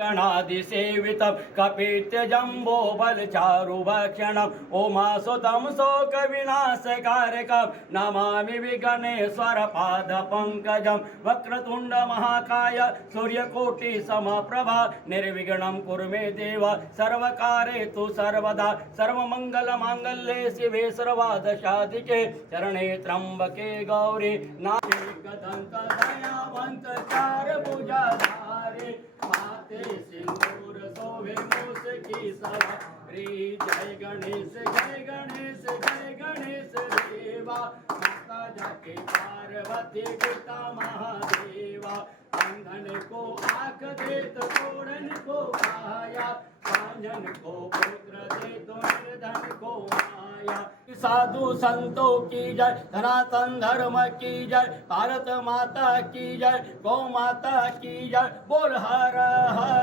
गणादिसेवितं कपित्यजम्बो बलचारुभक्षणम् उमासुतं शोकविनाशकारकं नमामि विघ्नेश्वरपादपङ्कजं वक्रतुण्डमहाकाय सूर्यकोटिसमप्रभा निर्विघ्नं कुरु मे देव सर्वकार्येषु सर्वदा सर्वमङ्गलमाङ्गल्ये शिवे सर्वादशाधिके शरणे त्र्यम्बके गौरी नारायणे दयावन्त चारभुजधारे माते सिंदूर शोभे मूस की सवारी जय गणेश देवा माता जाके पार्वती पिता महादेवा अंधन को आँख दे तो तोड़न को काया पांजन को पुत्र दे तो निर्धन को माया साधु संतों की जय सनातन धर्म की जय भारत माता की जय गौ माता की जय बोल हर हर